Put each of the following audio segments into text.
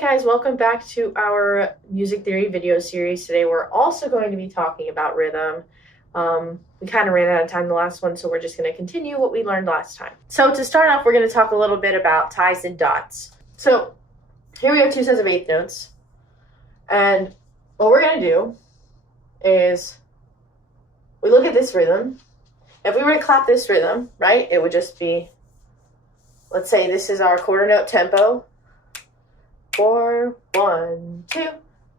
Hey guys, welcome back to our music theory video series. Today we're also going to be talking about rhythm. We kind of ran out of time the last one, so we're just going to continue what we learned last time. So to start off, we're going to talk a little bit about ties and dots. So here we have two sets of eighth notes. And what we're going to do is we look at this rhythm. If we were to clap this rhythm, right, it would just be, let's say this is our quarter note tempo. 4, 1, 2,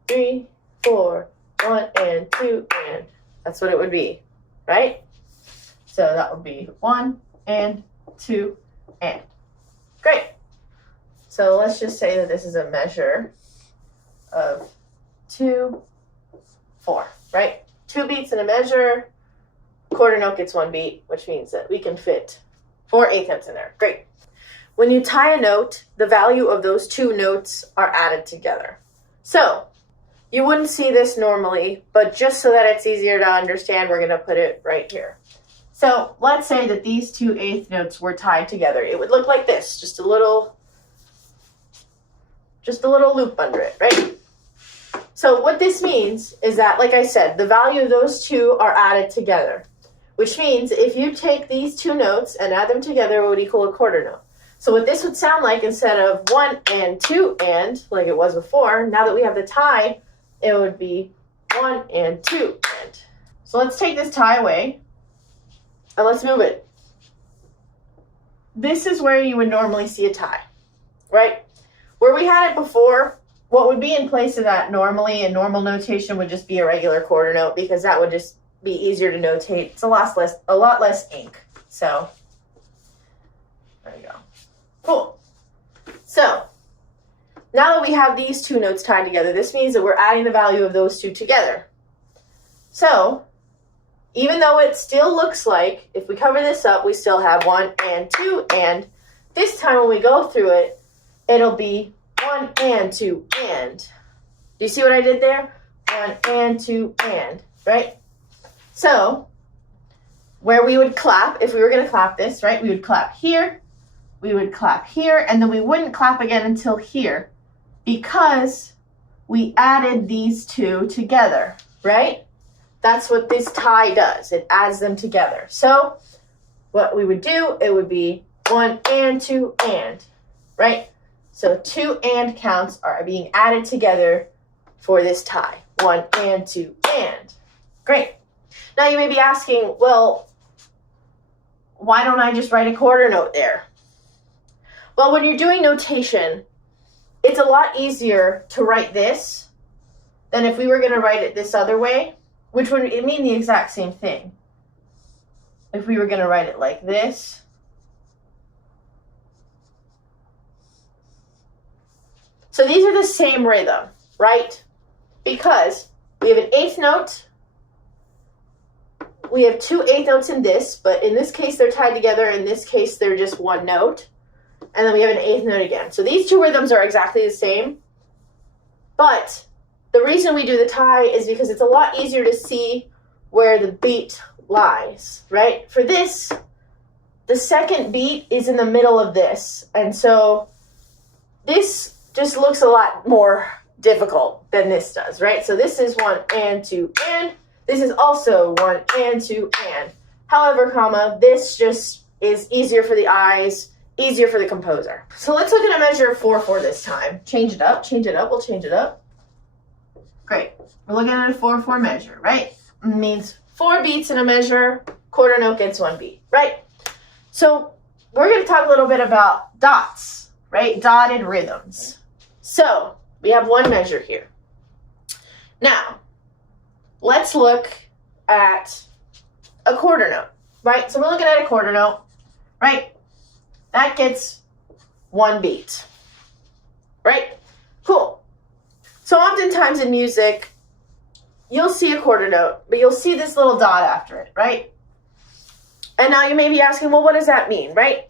3, 4, 1 and 2 and. That's what it would be, right? So that would be 1 and 2 and. Great. So let's just say that this is a measure of 2, 4, right? 2 beats in a measure. Quarter note gets 1 beat, which means that we can fit 4 eighth notes in there. Great. When you tie a note, the value of those 2 notes are added together. So you wouldn't see this normally, but just so that it's easier to understand, we're going to put it right here. So let's say that these 2 eighth notes were tied together. It would look like this, just a little loop under it, right? So what this means is that, like I said, the value of those 2 are added together, which means if you take these 2 notes and add them together, it would equal a quarter note. So what this would sound like, instead of 1 and 2 and, like it was before, now that we have the tie, it would be 1 and 2 and. So let's take this tie away, and let's move it. This is where you would normally see a tie, right? Where we had it before, what would be in place of that normally in normal notation would just be a regular quarter note, because that would just be easier to notate. It's a lot less ink. So there you go. Cool. So now that we have these 2 notes tied together, this means that we're adding the value of those 2 together. So even though it still looks like, if we cover this up, we still have 1 and 2 and, this time when we go through it, it'll be 1 and 2 and. Do you see what I did there? 1 and 2 and, right? So where we would clap, if we were going to clap this, right, we would clap here, we would clap here, and then we wouldn't clap again until here because we added these 2 together, right? That's what this tie does. It adds them together. So what we would do, it would be 1 and 2 and, right? So 2 and counts are being added together for this tie. 1 and 2 and. Great. Now you may be asking, well, why don't I just write a quarter note there? Well, when you're doing notation, it's a lot easier to write this than if we were going to write it this other way, which would mean the exact same thing. If we were going to write it like this, so these are the same rhythm, right? Because we have an eighth note, we have 2 eighth notes in this, but in this case they're tied together, in this case they're just 1 note. And then we have an eighth note again. So these 2 rhythms are exactly the same. But the reason we do the tie is because it's a lot easier to see where the beat lies, right? For this, the second beat is in the middle of this. And so this just looks a lot more difficult than this does, right? So this is 1 and 2 and. This is also 1 and 2 and. However, this just is easier for the eyes, easier for the composer. So let's look at a measure of 4/4 this time. Change it up, we'll change it up. Great. We're looking at a 4/4 measure, right? It means 4 beats in a measure, quarter note gets 1 beat, right? So we're going to talk a little bit about dots, right? Dotted rhythms. So we have 1 measure here. Now, let's look at a quarter note, right? So we're looking at a quarter note, right? That gets 1 beat, right? Cool. So oftentimes in music, you'll see a quarter note, but you'll see this little dot after it, right? And now you may be asking, well, what does that mean, right?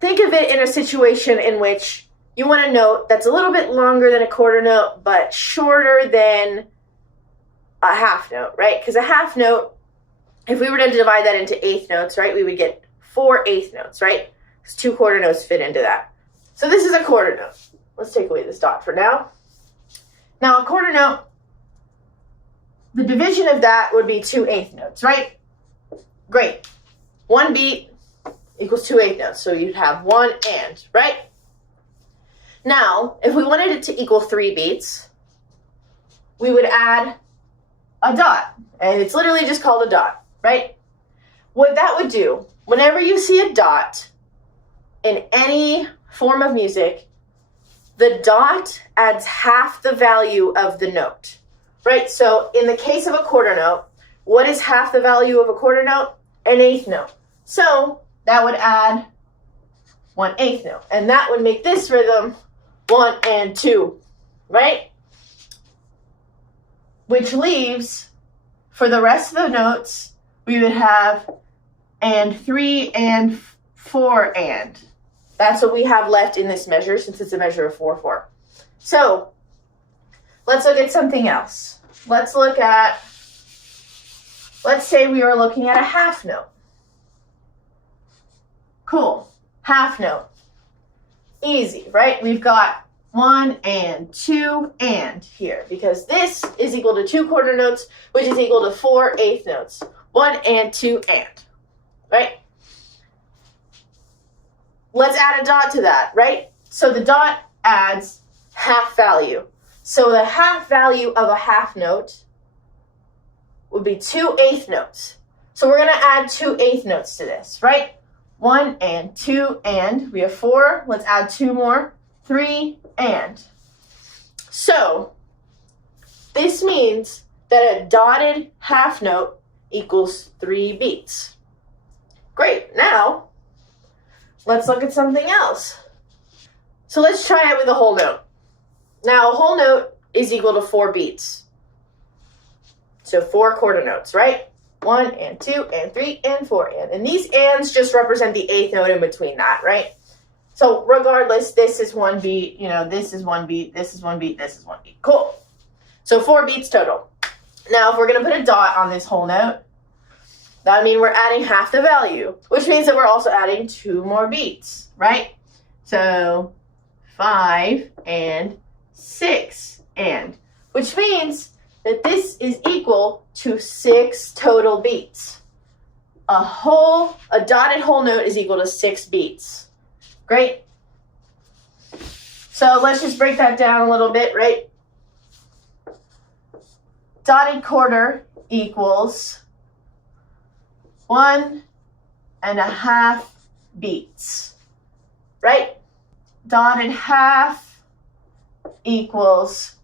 Think of it in a situation in which you want a note that's a little bit longer than a quarter note, but shorter than a half note, right? Because a half note, if we were to divide that into eighth notes, right, we would get 4 eighth notes, right? Because 2 quarter notes fit into that. So this is a quarter note. let's take away this dot for now. Now a quarter note, the division of that would be 2/8 notes, right? Great. 1 beat equals 2/8 notes. So you'd have 1 and, right? Now, if we wanted it to equal 3 beats, we would add a dot. And it's literally just called a dot, right? What that would do, whenever you see a dot in any form of music, the dot adds half the value of the note, right? So in the case of a quarter note, what is half the value of a quarter note? An eighth note. So that would add 1/8 note. And that would make this rhythm 1 and 2, right? Which leaves, for the rest of the notes, we would have and 3 and 4 and. That's what we have left in this measure since it's a measure of 4/4. So let's look at something else. Let's say we were looking at a half note. Cool, half note. Easy, right? We've got 1 and 2 and here because this is equal to 2 quarter notes, which is equal to 4 eighth notes. 1 and 2 and, right? Let's add a dot to that, right? So the dot adds half value. So the half value of a half note would be 2/8 notes. So we're going to add 2/8 notes to this, right? 1 and 2 and. We have 4. Let's add 2 more. 3 and. So this means that a dotted half note equals 3 beats. Great. Now let's look at something else. So let's try it with a whole note. Now a whole note is equal to 4 beats. So 4 quarter notes, right? 1 and 2 and 3 and 4 and. And these ands just represent the eighth note in between that, right? So regardless, this is 1 beat, this is 1 beat, this is 1 beat, this is 1 beat. Cool. So 4 beats total. Now if we're going to put a dot on this whole note, that would mean we're adding half the value, which means that we're also adding 2 more beats, right? So 5 and 6 and, which means that this is equal to 6 total beats. A dotted whole note is equal to 6 beats. Great. So let's just break that down a little bit, right? Dotted quarter equals 1.5 beats, right? Dotted half equals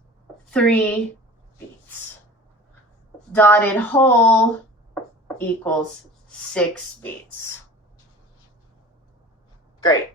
3 beats. Dotted whole equals 6 beats. Great.